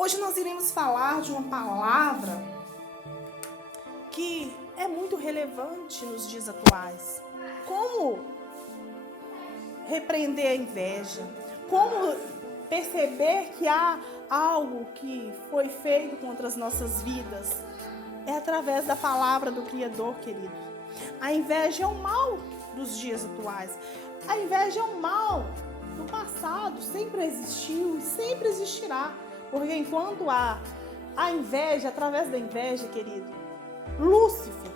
Hoje nós iremos falar de uma palavra que é muito relevante nos dias atuais. Como repreender a inveja? Como perceber que há algo que foi feito contra as nossas vidas? É através da palavra do Criador, querido. A inveja é o mal dos dias atuais. A inveja é o mal do passado. Sempre existiu e sempre existirá. Porque enquanto há a inveja, através da inveja, querido, Lúcifer,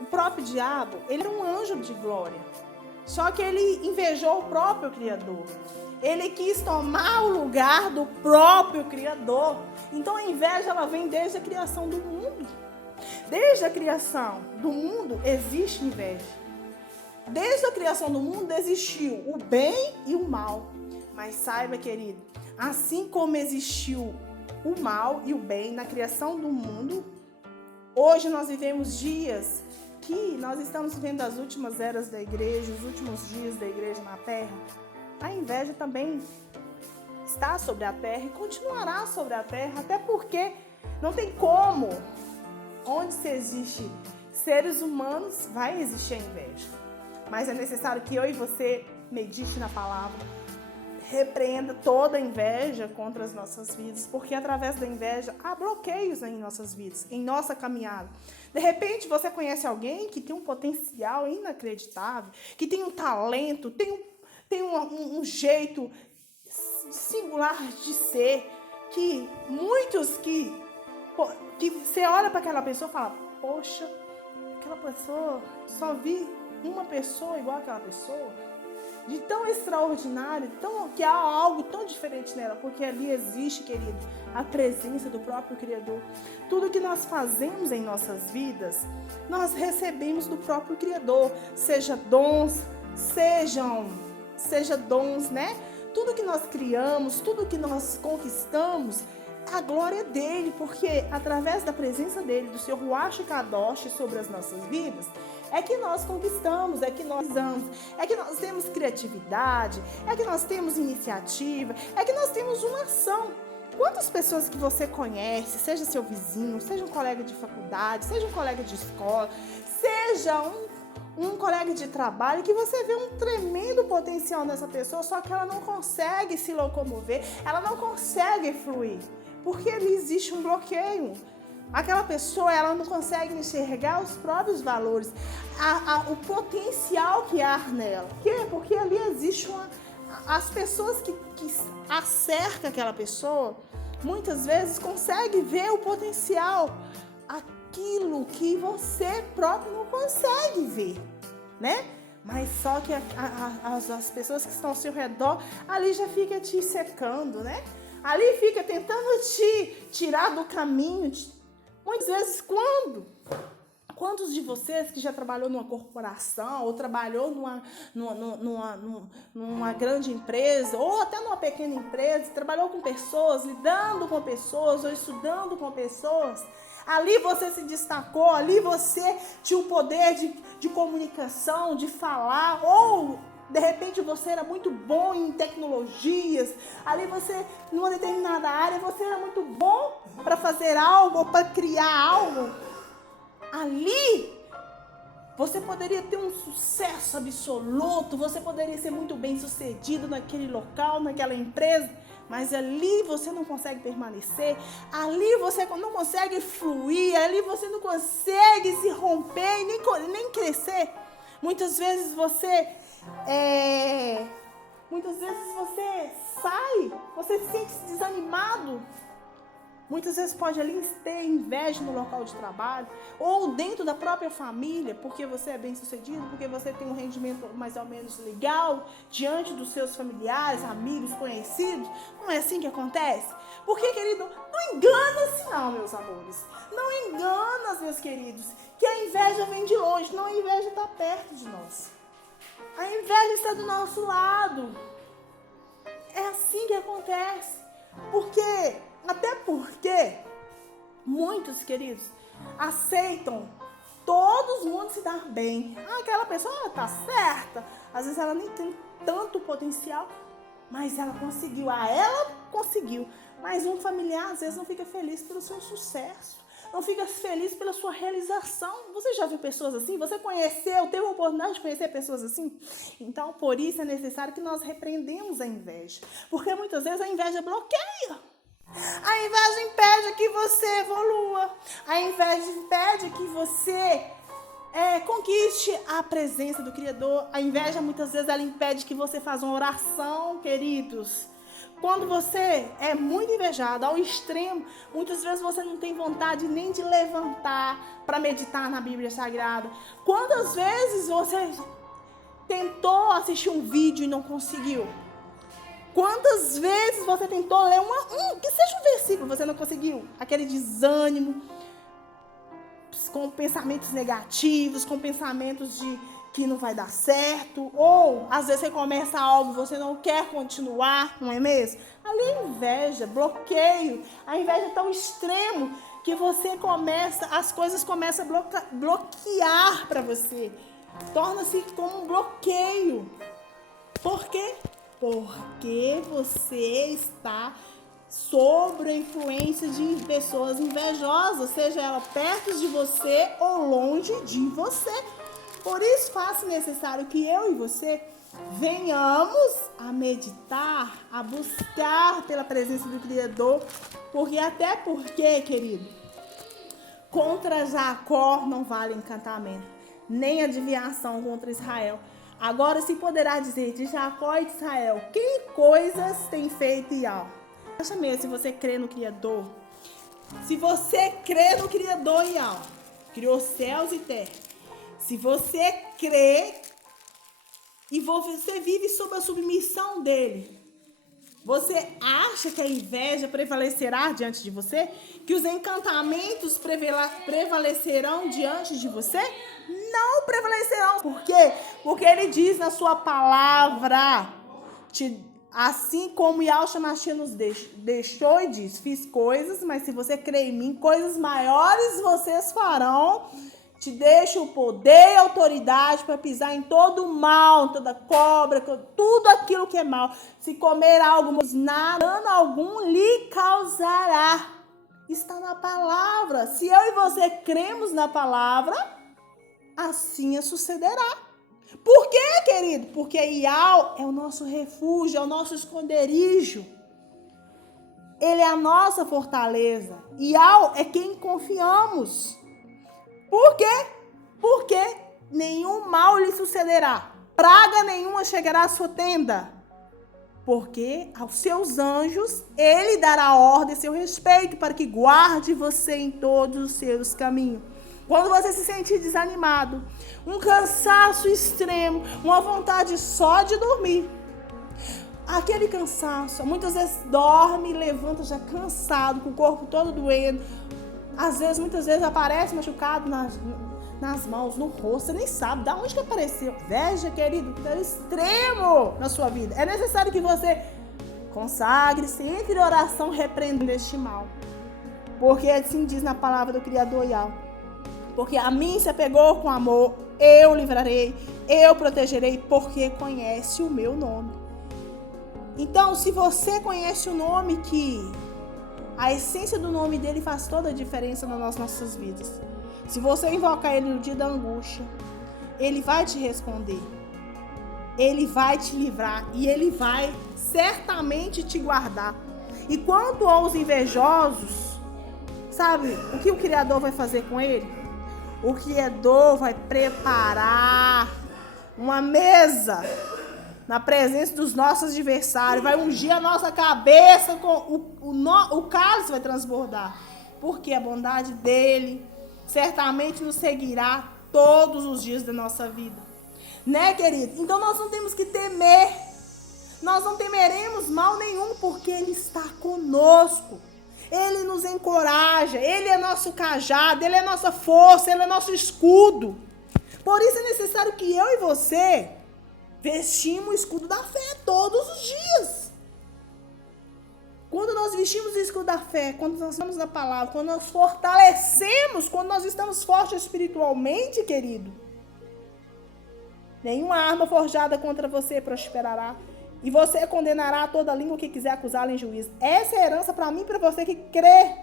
o próprio diabo, ele era um anjo de glória. Só que ele invejou o próprio Criador. Ele quis tomar o lugar do próprio Criador. Então a inveja, ela vem desde a criação do mundo. Desde a criação do mundo existe inveja. Desde a criação do mundo existiu o bem e o mal. Mas saiba, querido, assim como existiu o mal e o bem na criação do mundo, hoje nós vivemos dias que nós estamos vivendo as últimas eras da igreja, os últimos dias da igreja na terra. A inveja também está sobre a terra e continuará sobre a terra, até porque não tem como, onde se existe seres humanos, vai existir a inveja. Mas é necessário que eu e você medite na palavra, repreenda toda a inveja contra as nossas vidas, porque através da inveja há bloqueios em nossas vidas, em nossa caminhada. De repente você conhece alguém que tem um potencial inacreditável, que tem um talento, tem um jeito singular de ser, que muitos que você olha para aquela pessoa e fala, poxa, aquela pessoa, só vi uma pessoa igual àquela pessoa, de tão extraordinário, que há algo tão diferente nela, porque ali existe, querido, a presença do próprio Criador. Tudo que nós fazemos em nossas vidas, nós recebemos do próprio Criador, seja dons, seja dons, né? Tudo que nós criamos, tudo que nós conquistamos, a glória é dele, porque através da presença dele, do seu Ruach Kadosh sobre as nossas vidas, é que nós conquistamos, é que nós amamos, é que nós temos criatividade, é que nós temos iniciativa, é que nós temos uma ação. Quantas pessoas que você conhece, seja seu vizinho, seja um colega de faculdade, seja um colega de escola, seja um colega de trabalho, que você vê um tremendo potencial nessa pessoa, só que ela não consegue se locomover, ela não consegue fluir, porque ali existe um bloqueio. Aquela pessoa, ela não consegue enxergar os próprios valores, o potencial que há nela. Por quê? Porque ali existe as pessoas que acercam aquela pessoa, muitas vezes conseguem ver o potencial, aquilo que você próprio não consegue ver, né? Mas só que as pessoas que estão ao seu redor, ali já fica te secando, né? Ali fica tentando te tirar do caminho. Muitas vezes, quantos de vocês que já trabalhou numa corporação, ou trabalhou numa grande empresa, ou até numa pequena empresa, trabalhou com pessoas, lidando com pessoas, ou estudando com pessoas, ali você se destacou, ali você tinha o poder de comunicação, de falar, ou de repente você era muito bom em tecnologias, ali você, numa determinada área, você era muito bom para fazer algo, ou para criar algo. Ali, você poderia ter um sucesso absoluto, você poderia ser muito bem sucedido naquele local, naquela empresa, mas ali você não consegue permanecer, ali você não consegue fluir, ali você não consegue se romper e nem crescer. Muitas vezes você sai, você se sente desanimado. Muitas vezes pode ali ter inveja no local de trabalho, ou dentro da própria família, porque você é bem sucedido, porque você tem um rendimento mais ou menos legal diante dos seus familiares, amigos, conhecidos. Não é assim que acontece? Porque, querido, não engana-se não, meus amores. Não engana, meus queridos, que a inveja vem de longe, não, a inveja está perto de nós. A inveja está do nosso lado. É assim que acontece. Até porque muitos, queridos, aceitam todo mundo se dar bem. Aquela pessoa está certa. Às vezes ela nem tem tanto potencial, mas ela conseguiu. Ela conseguiu. Mas um familiar, às vezes, não fica feliz pelo seu sucesso. Não fica feliz pela sua realização. Você já viu pessoas assim? Você conheceu, teve a oportunidade de conhecer pessoas assim? Então, por isso é necessário que nós repreendemos a inveja. Porque muitas vezes a inveja bloqueia. A inveja impede que você evolua. A inveja impede que você conquiste a presença do Criador. A inveja, muitas vezes, ela impede que você faça uma oração, queridos. Quando você é muito invejado, ao extremo, muitas vezes você não tem vontade nem de levantar para meditar na Bíblia Sagrada. Quantas vezes você tentou assistir um vídeo e não conseguiu? Quantas vezes você tentou ler que seja um versículo, você não conseguiu? Aquele desânimo, com pensamentos negativos, com pensamentos de que não vai dar certo, ou às vezes você começa algo, você não quer continuar, não é mesmo? Ali é inveja, bloqueio. A inveja é tão extremo que as coisas começam a bloquear para você. Torna-se como um bloqueio. Por quê? Porque você está sob a influência de pessoas invejosas, seja ela perto de você ou longe de você. Por isso faz necessário que eu e você venhamos a meditar, a buscar pela presença do Criador, até porque, querido, contra Jacó não vale encantamento, nem adivinhação contra Israel. Agora se poderá dizer de Jacó e de Israel, que coisas tem feito Ial? Acha mesmo, se você crê no Criador, se você crê no Criador Ial, criou céus e terra, se você crê e você vive sob a submissão dele, você acha que a inveja prevalecerá diante de você? Que os encantamentos prevalecerão diante de você? Não prevalecerão. Por quê? Porque ele diz na sua palavra, assim como Yahshua Mashiach nos deixou e diz, fiz coisas, mas se você crê em mim, coisas maiores vocês farão. Te deixo o poder e a autoridade para pisar em todo o mal, toda cobra, tudo aquilo que é mal. Se comer algo, nada, dano algum lhe causará. Está na palavra. Se eu e você cremos na palavra, assim sucederá. Por quê, querido? Porque Ial é o nosso refúgio, é o nosso esconderijo. Ele é a nossa fortaleza. Ial é quem confiamos. Por quê? Porque nenhum mal lhe sucederá. Praga nenhuma chegará à sua tenda. Porque aos seus anjos ele dará ordem a seu respeito para que guarde você em todos os seus caminhos. Quando você se sentir desanimado, um cansaço extremo, uma vontade só de dormir. Aquele cansaço, muitas vezes dorme e levanta já cansado, com o corpo todo doendo. Às vezes, muitas vezes aparece machucado nas mãos, no rosto, você nem sabe de onde que apareceu. Veja, querido, que é extremo na sua vida. É necessário que você consagre-se, entre em oração, repreendendo este mal. Porque assim diz na palavra do Criador Yahweh. Porque a mim se apegou com amor, eu livrarei, eu protegerei, porque conhece o meu nome. Então, se você conhece o nome a essência do nome dele faz toda a diferença nas nossas vidas. Se você invocar ele no dia da angústia, ele vai te responder. Ele vai te livrar e ele vai certamente te guardar. E quanto aos invejosos, sabe o que o Criador vai fazer com ele? O Criador vai preparar uma mesa na presença dos nossos adversários, vai ungir a nossa cabeça, o cálice vai transbordar, porque a bondade dele certamente nos seguirá todos os dias da nossa vida, né, querido? Então nós não temos que temer, nós não temeremos mal nenhum, porque ele está conosco, ele nos encoraja, ele é nosso cajado, ele é nossa força, ele é nosso escudo. Por isso é necessário que eu e você vestimos o escudo da fé todos os dias. Quando nós vestimos o escudo da fé, quando nós estamos na palavra, quando nós fortalecemos, quando nós estamos fortes espiritualmente, querido, nenhuma arma forjada contra você prosperará. E você condenará toda língua que quiser acusá-la em juízo. Essa é a herança para mim e para você que crê,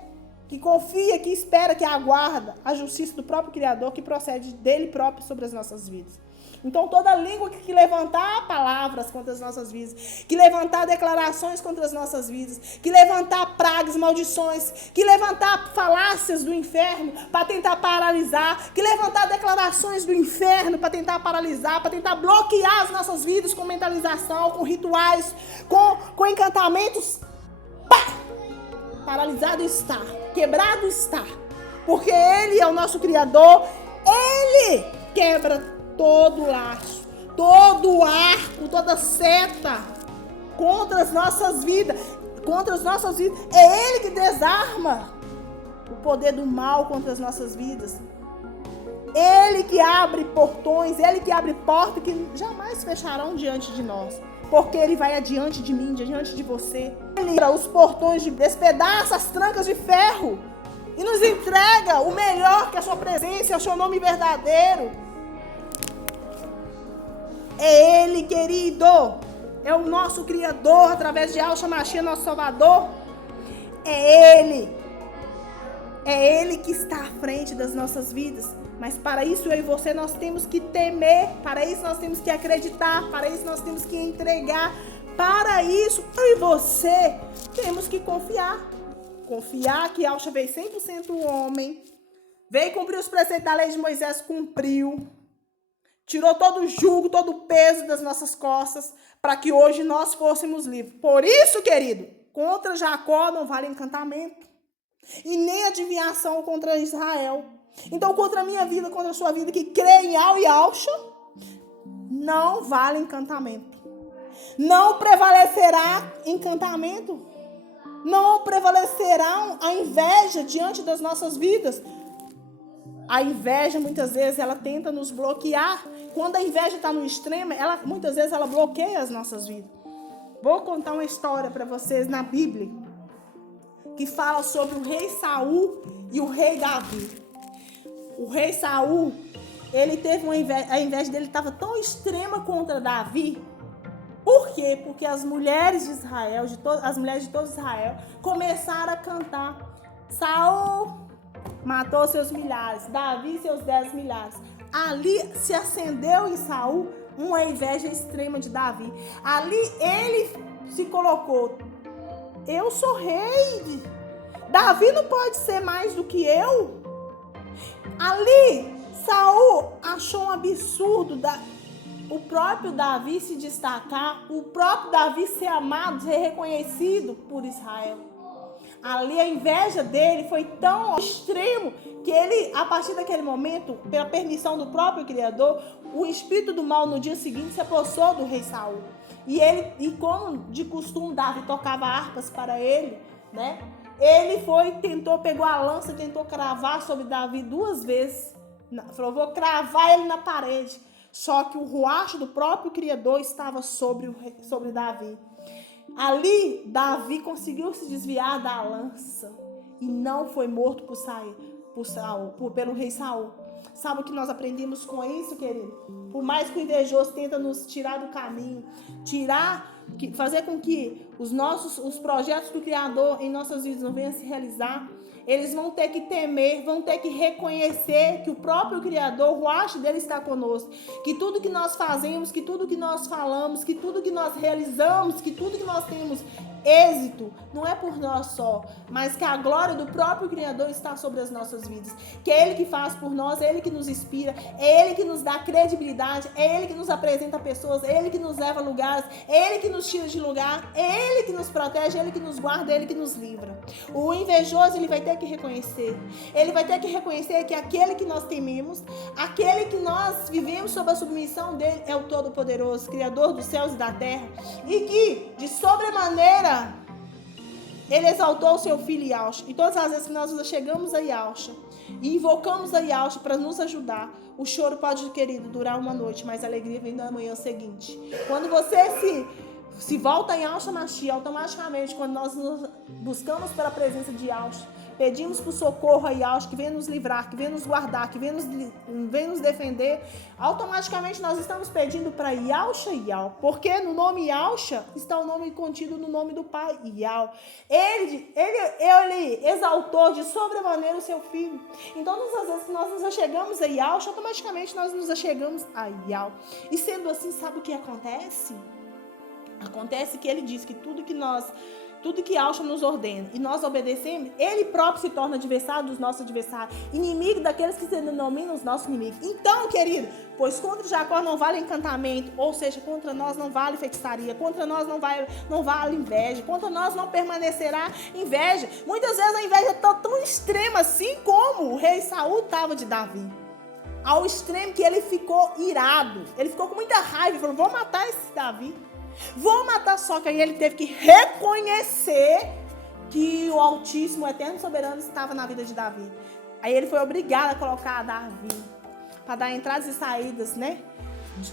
que confia, que espera, que aguarda a justiça do próprio Criador, que procede dele próprio sobre as nossas vidas. Então, toda língua que levantar palavras contra as nossas vidas, que levantar declarações contra as nossas vidas, que levantar pragas, maldições, que levantar falácias do inferno para tentar paralisar, que levantar declarações do inferno para tentar paralisar, para tentar bloquear as nossas vidas com mentalização, com rituais, com encantamentos, pá! Paralisado está, quebrado está, porque Ele é o nosso Criador, Ele quebra todo laço, todo arco, toda seta contra as nossas vidas, é Ele que desarma o poder do mal contra as nossas vidas, Ele que abre portões, Ele que abre portas que jamais fecharão diante de nós, porque Ele vai adiante de mim, diante de você, Ele abre os portões, despedaça as trancas de ferro e nos entrega o melhor, que é a sua presença, é o seu nome verdadeiro. É Ele, querido, é o nosso Criador, através de Yahshua Mashiach, nosso Salvador. É Ele que está à frente das nossas vidas. Mas para isso eu e você nós temos que temer, para isso nós temos que acreditar, para isso nós temos que entregar, para isso eu e você temos que confiar. Confiar que Yahshua veio 100% homem, veio cumprir os preceitos da lei de Moisés, cumpriu. Tirou todo o jugo, todo o peso das nossas costas, para que hoje nós fôssemos livres. Por isso, querido, contra Jacó não vale encantamento. E nem adivinhação contra Israel. Então, contra a minha vida, contra a sua vida, que crê em Yahshua, não vale encantamento. Não prevalecerá encantamento. Não prevalecerá a inveja diante das nossas vidas. A inveja, muitas vezes, ela tenta nos bloquear. Quando a inveja está no extremo, muitas vezes ela bloqueia as nossas vidas. Vou contar uma história para vocês na Bíblia, que fala sobre o rei Saul e o rei Davi. O rei Saul, ele teve uma inveja, a inveja dele estava tão extrema contra Davi. Por quê? Porque as mulheres de Israel, as mulheres de todo Israel, começaram a cantar: Saul matou seus milhares, Davi seus 10 milhares. Ali se acendeu em Saul uma inveja extrema de Davi. Ali ele se colocou: eu sou rei, Davi não pode ser mais do que eu. Ali Saul achou um absurdo o próprio Davi se destacar, o próprio Davi ser amado, ser reconhecido por Israel. Ali a inveja dele foi tão extremo que ele, a partir daquele momento, pela permissão do próprio Criador, o espírito do mal no dia seguinte se apossou do rei Saul. E como de costume Davi tocava harpas para ele, né? Ele pegou a lança e tentou cravar sobre Davi 2 vezes. Falou: vou cravar ele na parede. Só que o ruacho do próprio Criador estava sobre Davi. Ali, Davi conseguiu se desviar da lança e não foi morto pelo rei Saul. Sabe o que nós aprendemos com isso, querido? Por mais que o invejoso tenta nos tirar do caminho, fazer com que os projetos do Criador em nossas vidas não venham a se realizar, eles vão ter que temer, vão ter que reconhecer que o próprio Criador, o ruacho dele está conosco, que tudo que nós fazemos, que tudo que nós falamos, que tudo que nós realizamos, que tudo que nós temos êxito, não é por nós só, mas que a glória do próprio Criador está sobre as nossas vidas, que é Ele que faz por nós, é Ele que nos inspira, é Ele que nos dá credibilidade, é Ele que nos apresenta pessoas, é Ele que nos leva a lugares, é Ele que nos tira de lugar, é Ele que nos protege, é Ele que nos guarda, é Ele que nos livra. O invejoso, ele vai ter que reconhecer, que aquele que nós tememos, aquele que nós vivemos sob a submissão dele, é o Todo-Poderoso, Criador dos céus e da terra, e que, de sobremaneira, Ele exaltou o seu filho Yahshua. E todas as vezes que nós chegamos a Yahshua e invocamos a Yahshua para nos ajudar, o choro pode, querido, durar uma noite, mas a alegria vem na manhã seguinte. Quando você se se volta em Yahshua Mashiach, automaticamente, quando nós nos buscamos pela presença de Yahshua, pedimos por socorro a Yahshua, que venha nos livrar, que venha nos guardar, que venha nos defender, automaticamente nós estamos pedindo para Yahshua Yah, porque no nome Yahshua está o nome contido no nome do Pai, Yah. Ele exaltou de sobremaneira o seu Filho. Então, todas as vezes que nós nos achegamos a Yahshua, automaticamente nós nos achegamos a Yah. E sendo assim, sabe o que acontece? Acontece que ele diz que tudo que Yahshua nos ordena e nós obedecemos, ele próprio se torna adversário dos nossos adversários, inimigo daqueles que se denominam os nossos inimigos. Então, querido, pois contra Jacó não vale encantamento, ou seja, contra nós não vale feitiçaria, contra nós não vale inveja, contra nós não permanecerá inveja. Muitas vezes a inveja está tão extrema assim como o rei Saul estava de Davi. Ao extremo que ele ficou irado, ele ficou com muita raiva, falou, vou matar esse Davi. Vou matar, só que aí ele teve que reconhecer que o Altíssimo, o Eterno Soberano, estava na vida de Davi. Aí ele foi obrigado a colocar Davi para dar entradas e saídas, né?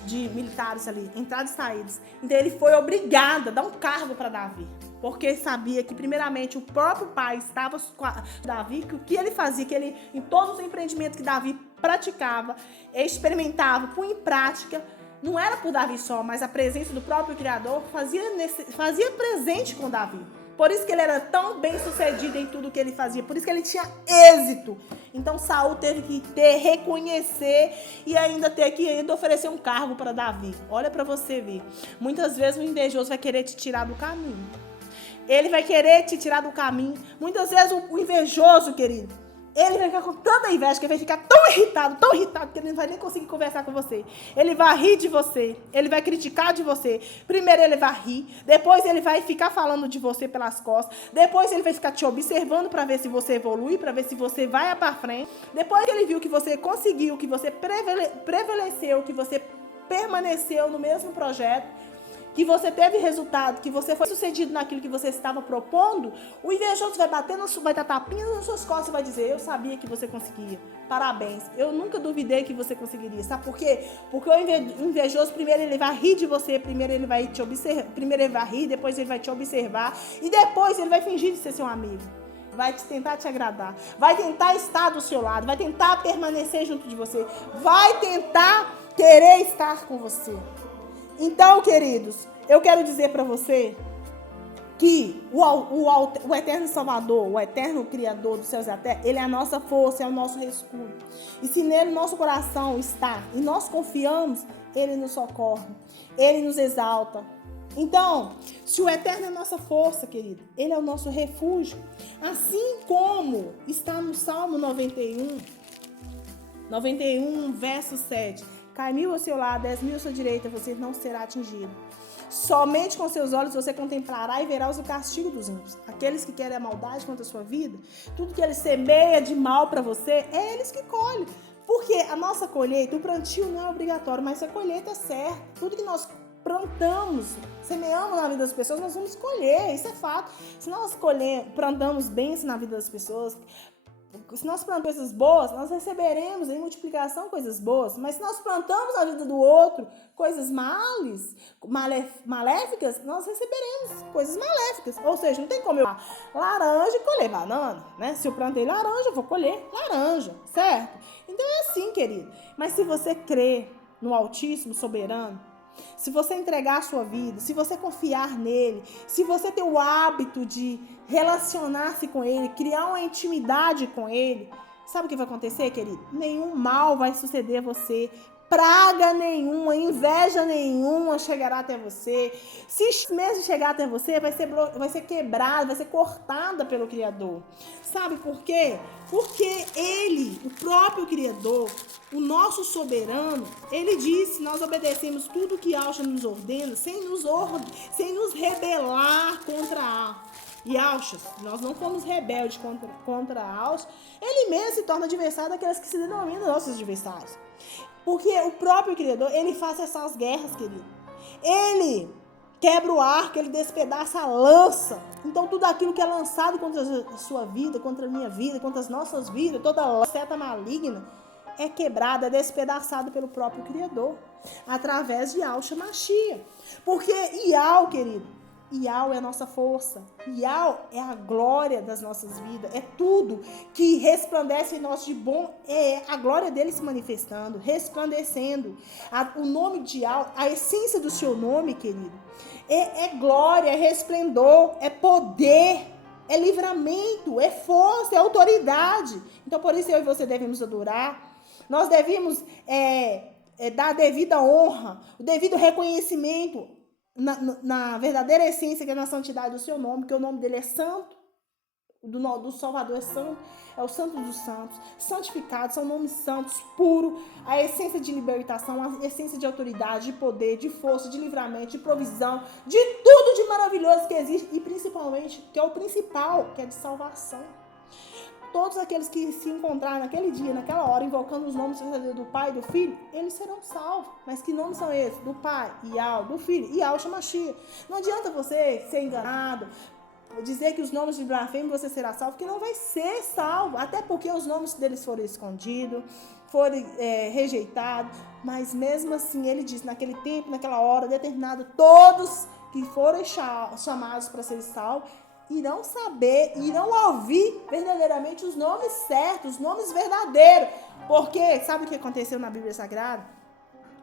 De militares ali, entradas e saídas. Então ele foi obrigado a dar um cargo para Davi, porque sabia que primeiramente o próprio pai estava com Davi, que o que ele fazia, que ele, em todos os empreendimentos que Davi praticava, experimentava, põe em prática, não era por Davi só, mas a presença do próprio Criador fazia presente com Davi. Por isso que ele era tão bem sucedido em tudo que ele fazia, por isso que ele tinha êxito. Então Saul teve que reconhecer e ainda ter que oferecer um cargo para Davi. Olha para você ver, muitas vezes o invejoso vai querer te tirar do caminho. Ele vai querer te tirar do caminho. Muitas vezes o invejoso, querido, ele vai ficar com tanta inveja que ele vai ficar tão irritado, que ele não vai nem conseguir conversar com você. Ele vai rir de você, ele vai criticar de você. Primeiro ele vai rir, depois ele vai ficar falando de você pelas costas, depois ele vai ficar te observando para ver se você evolui, para ver se você vai para frente. Depois que ele viu que você conseguiu, que você prevaleceu, que você permaneceu no mesmo projeto, que você teve resultado, que você foi sucedido naquilo que você estava propondo, o invejoso vai vai dar tapinha nas suas costas e vai dizer, eu sabia que você conseguia, parabéns, eu nunca duvidei que você conseguiria, sabe por quê? Porque o invejoso, primeiro ele vai rir de você, primeiro ele vai te observar, primeiro ele vai rir, depois ele vai te observar, e depois ele vai fingir de ser seu amigo. Vai tentar te agradar, vai tentar estar do seu lado, vai tentar permanecer junto de você, vai tentar querer estar com você. Então, queridos, eu quero dizer para você que o Eterno Salvador, o Eterno Criador dos céus e da terra, ele é a nossa força, é o nosso escudo. E se nele nosso coração está e nós confiamos, ele nos socorre, ele nos exalta. Então, se o Eterno é a nossa força, querido, ele é o nosso refúgio. Assim como está no Salmo 91, verso 7. Cai 1.000 ao seu lado, 10.000 à sua direita, você não será atingido. Somente com seus olhos você contemplará e verá o castigo dos ímpios. Aqueles que querem a maldade contra a sua vida, tudo que eles semeiam de mal para você, é eles que colhem. Porque a nossa colheita, o plantio não é obrigatório, mas a colheita é certa. Tudo que nós plantamos, semeamos na vida das pessoas, nós vamos colher, isso é fato. Se nós plantamos bênção na vida das pessoas, se nós plantamos coisas boas, nós receberemos em multiplicação coisas boas. Mas se nós plantamos na vida do outro coisas maléficas, nós receberemos coisas maléficas. Ou seja, não tem como eu laranja e colher banana, né? Se eu plantei laranja, eu vou colher laranja, certo? Então é assim, querido. Mas se você crê no Altíssimo Soberano, se você entregar a sua vida, se você confiar nele, se você ter o hábito de relacionar-se com ele, criar uma intimidade com ele, sabe o que vai acontecer, querido? Nenhum mal vai suceder a você, praga nenhuma, inveja nenhuma chegará até você. Se mesmo chegar até você, vai ser quebrada, vai ser cortada pelo Criador. Sabe por quê? Porque ele, o próprio Criador, o nosso soberano, ele disse, nós obedecemos tudo que Yahshua nos ordena, sem nos rebelar contra Yahshua. Nós não fomos rebeldes contra Yahshua. Ele mesmo se torna adversário daqueles que se denominam nossos adversários. Porque o próprio Criador, ele faz essas guerras, querido. Ele quebra o arco, ele despedaça a lança. Então, tudo aquilo que é lançado contra a sua vida, contra a minha vida, contra as nossas vidas, toda seta maligna, é quebrado, é despedaçado pelo próprio Criador, através de Yahshua Mashiach. Porque Yahweh, querido, Yahweh é a nossa força, Yahweh é a glória das nossas vidas, é tudo que resplandece em nós de bom, é a glória dele se manifestando, resplandecendo. O nome de Yahweh, a essência do seu nome, querido, é glória, é resplendor, é poder, é livramento, é força, é autoridade. Então por isso eu e você devemos adorar, nós devemos dar a devida honra, o devido reconhecimento na verdadeira essência, que é na santidade do seu nome, que o nome dele é santo, do Salvador é santo, é o santo dos santos, santificado, são nomes santos, puro, a essência de libertação, a essência de autoridade, de poder, de força, de livramento, de provisão, de tudo de maravilhoso que existe, e principalmente, que é o principal, que é de salvação. Todos aqueles que se encontrarem naquele dia, naquela hora, invocando os nomes do Pai e do Filho, eles serão salvos. Mas que nomes são esses? Do Pai, Yahweh, do Filho, Yahshua Mashiach. Não adianta você ser enganado, dizer que os nomes de blasfêmia você será salvo, que não vai ser salvo. Até porque os nomes deles foram escondidos, foram rejeitados. Mas mesmo assim, ele diz, naquele tempo, naquela hora, determinado, todos que foram chamados para ser salvos, irão saber, irão ouvir verdadeiramente os nomes certos, os nomes verdadeiros. Porque, sabe o que aconteceu na Bíblia Sagrada?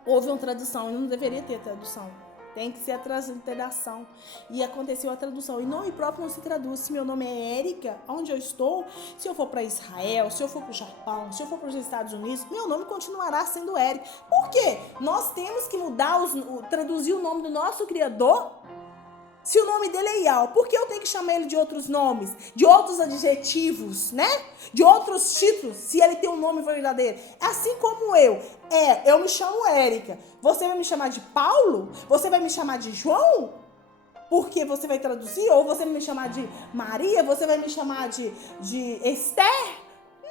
Houve uma tradução, e não deveria ter tradução. Tem que ser a transliteração. E aconteceu a tradução. E nome próprio não se traduz. Se meu nome é Érica, onde eu estou, se eu for para Israel, se eu for para o Japão, se eu for para os Estados Unidos, meu nome continuará sendo Érica. Por quê? Nós temos que mudar, traduzir o nome do nosso Criador. Se o nome dele é Yahweh, por que eu tenho que chamar ele de outros nomes? De outros adjetivos, né? De outros títulos, se ele tem um nome verdadeiro. Assim como eu me chamo Érica. Você vai me chamar de Paulo? Você vai me chamar de João? Porque você vai traduzir? Ou você vai me chamar de Maria? Você vai me chamar de Esther?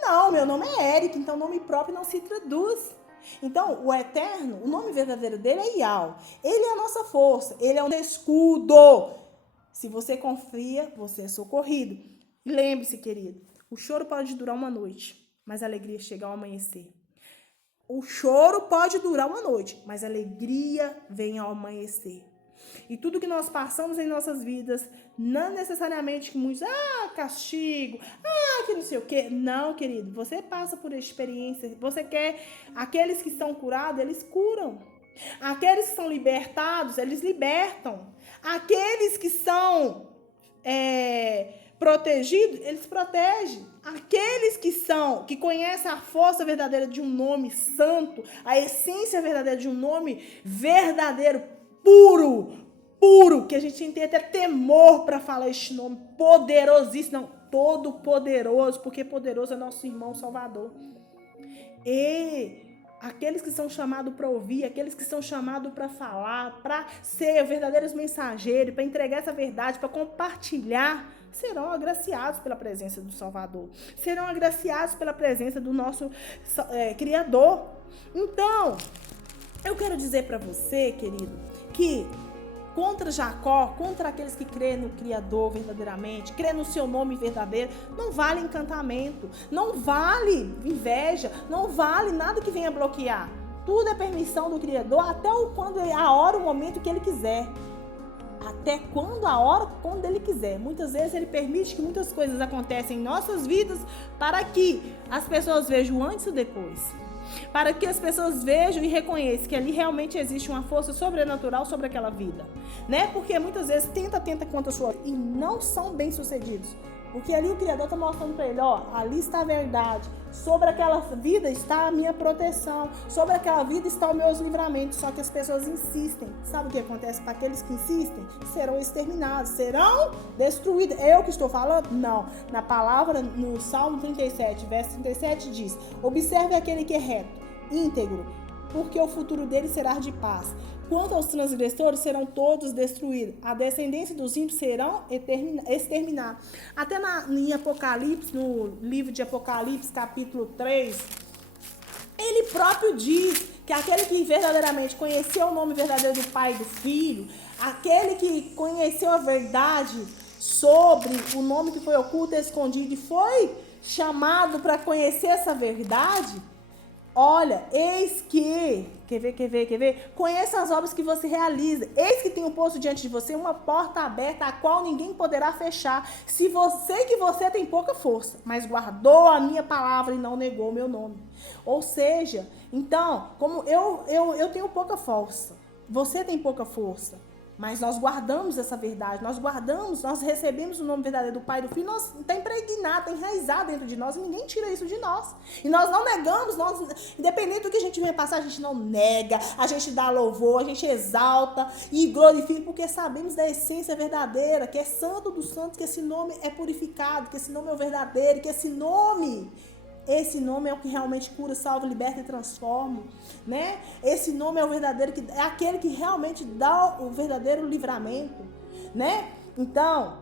Não, meu nome é Érica, então nome próprio não se traduz. Então, o Eterno, o nome verdadeiro dele é Yahweh. Ele é a nossa força, ele é um escudo. Se você confia, você é socorrido. E lembre-se, querido, o choro pode durar uma noite, mas a alegria chega ao amanhecer. O choro pode durar uma noite, mas a alegria vem ao amanhecer. E tudo que nós passamos em nossas vidas, não necessariamente que muitos, castigo, que não sei o quê. Não, querido, você passa por experiência, você quer, aqueles que são curados, eles curam. Aqueles que são libertados, eles libertam. Aqueles que são protegidos, eles protegem. Aqueles que conhecem a força verdadeira de um nome santo, a essência verdadeira de um nome verdadeiro, puro, que a gente tem até temor para falar este nome, poderosíssimo, não, todo poderoso, porque poderoso é nosso irmão Salvador. E aqueles que são chamados para ouvir, aqueles que são chamados para falar, para ser verdadeiros mensageiros, para entregar essa verdade, para compartilhar, serão agraciados pela presença do Salvador, serão agraciados pela presença do nosso Criador. Então, eu quero dizer para você, querido, que contra Jacó, contra aqueles que crêem no Criador verdadeiramente, crêem no seu nome verdadeiro, não vale encantamento, não vale inveja, não vale nada que venha bloquear. Tudo é permissão do Criador, até quando a hora, o momento que ele quiser. Até quando ele quiser. Muitas vezes ele permite que muitas coisas aconteçam em nossas vidas para que as pessoas vejam o antes e o depois. Para que as pessoas vejam e reconheçam que ali realmente existe uma força sobrenatural sobre aquela vida, né? Porque muitas vezes tenta contra a sua e não são bem-sucedidos. Porque ali o Criador está mostrando para ele, ali está a verdade. Sobre aquela vida está a minha proteção. Sobre aquela vida está os meus livramentos. Só que as pessoas insistem. Sabe o que acontece para aqueles que insistem? Serão exterminados, serão destruídos. Eu que estou falando? Não. Na palavra, no Salmo 37, verso 37 diz: observe aquele que é reto, íntegro, porque o futuro dele será de paz. Quanto aos transgressores, serão todos destruídos. A descendência dos ímpios serão exterminados. Até em Apocalipse, no livro de Apocalipse, capítulo 3, ele próprio diz que aquele que verdadeiramente conheceu o nome verdadeiro do Pai e do Filho, aquele que conheceu a verdade sobre o nome que foi oculto e escondido e foi chamado para conhecer essa verdade, Olha, eis que, quer ver? Conheça as obras que você realiza. Eis que tem um posto diante de você, uma porta aberta, a qual ninguém poderá fechar. Se você que você tem pouca força, mas guardou a minha palavra e não negou o meu nome. Ou seja, então, como eu tenho pouca força, você tem pouca força, mas nós guardamos essa verdade, nós recebemos o nome verdadeiro do Pai e do Filho, está impregnado, está enraizado dentro de nós, e ninguém tira isso de nós. E nós não negamos, independente do que a gente venha passar, a gente não nega, a gente dá louvor, a gente exalta e glorifica, porque sabemos da essência verdadeira, que é Santo dos Santos, que esse nome é purificado, que esse nome é o verdadeiro, que esse nome é o que realmente cura, salva, liberta e transforma, né? Esse nome é o verdadeiro, é aquele que realmente dá o verdadeiro livramento, né? Então,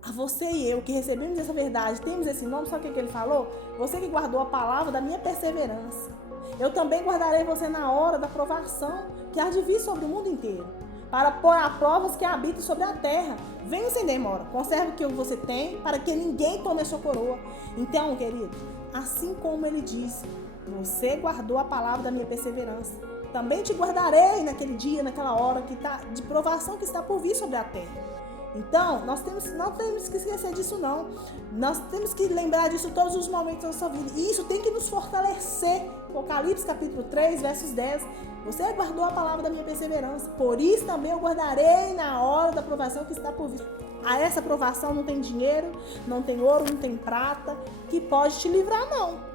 a você e eu que recebemos essa verdade, temos esse nome, sabe o que ele falou? Você que guardou a palavra da minha perseverança. Eu também guardarei você na hora da provação que há de vir sobre o mundo inteiro, para pôr a prova os que habitam sobre a terra. Venha sem demora, conserve o que você tem, para que ninguém tome a sua coroa. Então, querido, assim como ele disse, você guardou a palavra da minha perseverança, também te guardarei naquele dia, naquela hora que tá, de provação que está por vir sobre a terra. Então, nós não temos que esquecer disso, não. Nós temos que lembrar disso todos os momentos da nossa vida. E isso tem que nos fortalecer. Apocalipse capítulo 3, versos 10. Você guardou a palavra da minha perseverança. Por isso também eu guardarei na hora da provação que está por vir. A essa provação não tem dinheiro, não tem ouro, não tem prata, que pode te livrar, não.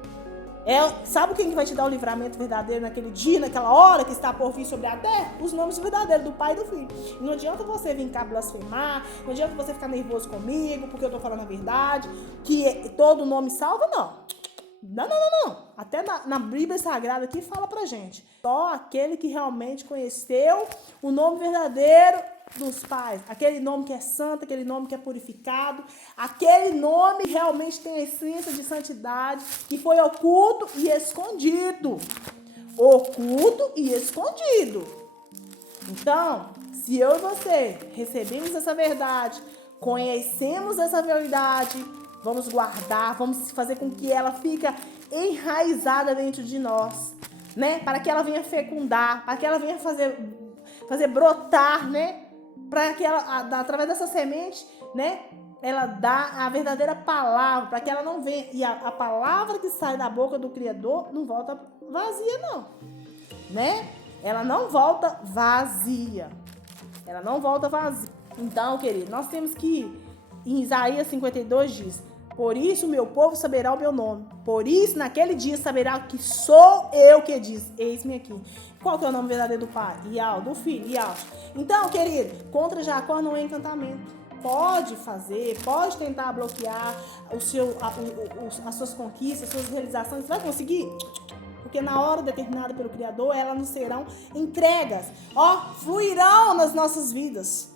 Sabe quem vai te dar o livramento verdadeiro naquele dia, naquela hora que está por vir sobre a terra? Os nomes verdadeiros do Pai e do Filho. E não adianta você vir cá blasfemar, não adianta você ficar nervoso comigo, porque eu estou falando a verdade, que todo nome salva, não. Não. Até na Bíblia Sagrada aqui fala pra gente. Só aquele que realmente conheceu o nome verdadeiro dos pais, aquele nome que é santo, aquele nome que é purificado, aquele nome realmente tem a essência de santidade, que foi oculto e escondido. Então, se eu e você recebemos essa verdade, conhecemos essa verdade, vamos guardar, vamos fazer com que ela fique enraizada dentro de nós, né? Para que ela venha fecundar, para que ela venha fazer brotar, né? Para que ela, através dessa semente, né, ela dá a verdadeira palavra, para que ela não venha, e a palavra que sai da boca do Criador não volta vazia, não, né? Ela não volta vazia. Então, querido, nós temos que, em Isaías 52 diz, por isso meu povo saberá o meu nome. Por isso, naquele dia, saberá que sou eu que diz. Eis-me aqui. Qual que é o nome verdadeiro do Pai? Ial, do Filho, Ial. Então, querido, contra Jacó não é encantamento. Pode fazer, pode tentar bloquear as suas conquistas, as suas realizações. Vai conseguir? Porque na hora determinada pelo Criador, elas nos serão entregas. Fluirão nas nossas vidas.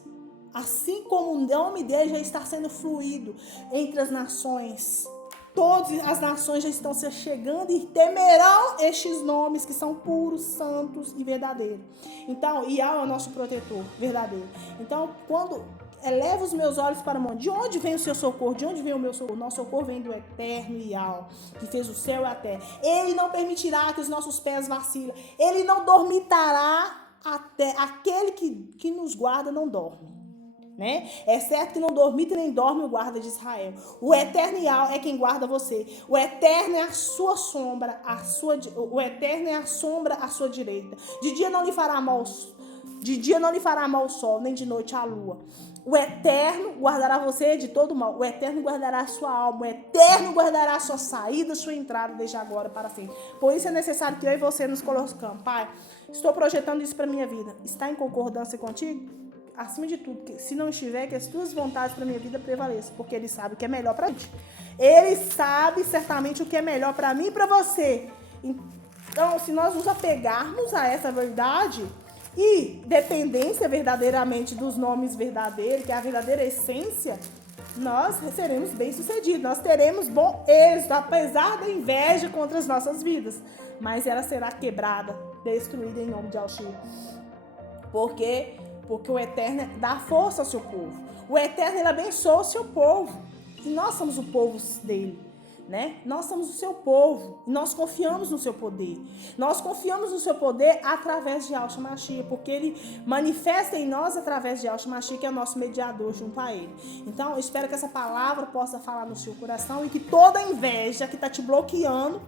Assim como o nome dele já está sendo fluído entre as nações. Todas as nações já estão se chegando e temerão estes nomes que são puros, santos e verdadeiros. Então, Ial é o nosso protetor verdadeiro. Então, quando elevo os meus olhos para o monte, de onde vem o seu socorro? De onde vem o meu socorro? Nosso socorro vem do eterno Ial, que fez o céu e a terra. Ele não permitirá que os nossos pés vacilem. Ele não dormitará até aquele que nos guarda não dorme. Né? É certo que não dormita nem dorme o guarda de Israel. O eterno Ial é quem guarda você. O eterno é a sua sombra, o eterno é a sombra à sua direita. De dia não lhe fará mal o sol, nem de noite a lua. O eterno guardará você de todo mal. O eterno guardará a sua alma. O eterno guardará a sua saída, a sua entrada, desde agora para sempre. Por isso é necessário que eu e você nos colocamos. Pai, estou projetando isso para minha vida. Está em concordância contigo? Acima de tudo, que se não estiver, que as tuas vontades para minha vida prevaleçam, porque Ele sabe o que é melhor para gente. Ele sabe certamente o que é melhor para mim e para você. Então, se nós nos apegarmos a essa verdade e dependência verdadeiramente dos nomes verdadeiros, que é a verdadeira essência, nós seremos bem-sucedidos, nós teremos bom êxito, apesar da inveja contra as nossas vidas. Mas ela será quebrada, destruída em nome de Alxir. Porque o Eterno dá força ao seu povo. O Eterno, ele abençoa o seu povo. E nós somos o povo dele. né? Nós somos o seu povo, nós confiamos no seu poder. Nós confiamos no seu poder através de Yahshua Mashiach, porque ele manifesta em nós através de Yahshua Mashiach, que é o nosso mediador junto a ele. Então, eu espero que essa palavra possa falar no seu coração e que toda inveja que está te bloqueando